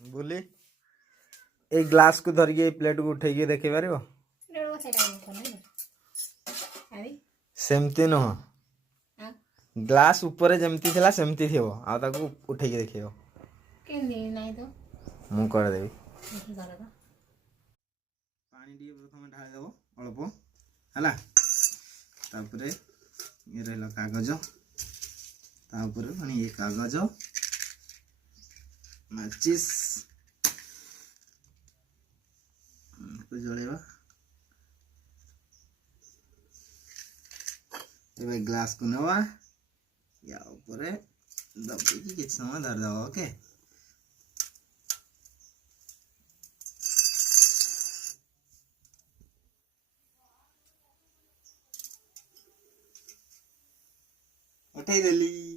bully a glass को धरिए plate को उठेगी देखि पारिबो सेमती नुह ग्लास ऊपर जमती थिला सेमती थिबो आ ताको उठेगी देखियो मु कर देबी पानी दिए प्रथम ढाल देबो अल्प हला तापरे ये रहला कागज तापरे माने ये कागज माचिस को जळेबा एबे ग्लास को नवा या ऊपर दबी की किछ समय धर दबो ओके उठाई देली